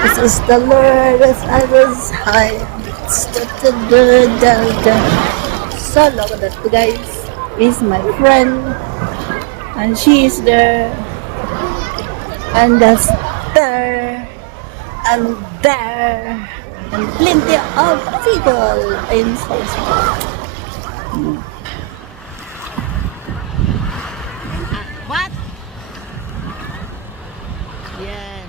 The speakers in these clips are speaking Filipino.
This is the Lord as I was high. So look at that, guys. Is my friend, and she is there, and that's there, and there, and plenty of people in South. What? Yan.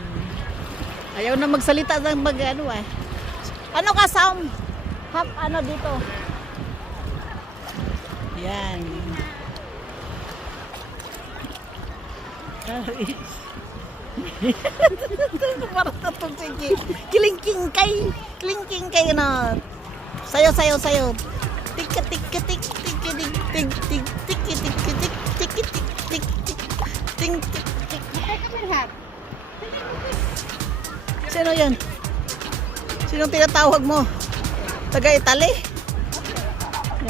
Ayaw na magsalita ng ano eh. Ano ka sound? Ano dito? Yan. Parang tatong sige. Kilingking kay na. Sayo. Tik. Sino yan? Sinong tinatawag mo? Taga-Italy?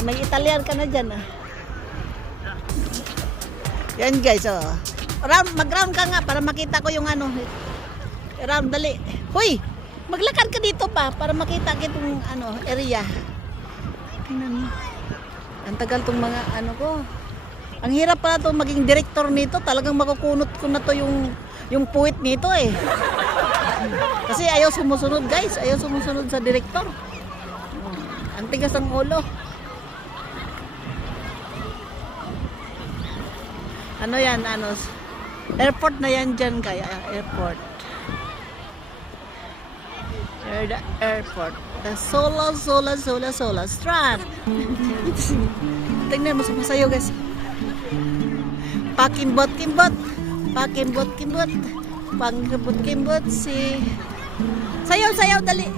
May Italian ka na dyan ah. Yan guys oh. Mag-round ka nga para makita ko yung ano. Round dali. Hoy! Maglakad ka dito pa para makita kitong ano, area. Tingnan mo. Ang tagal tong mga ano ko. Ang hirap pala to maging director nito. Talagang makukunot ko na to yung puwit nito eh. Kasi ayaw sumusunod guys. Ayaw sumusunod sa director. Ang tigas ng ulo. Ano yan? Ano? Airport na yan dyan kaya. Airport. The airport. The Sola Strand. Tingnan mo sa masayo guys. Pakimbot. Pakimbot si. Sayaw dali.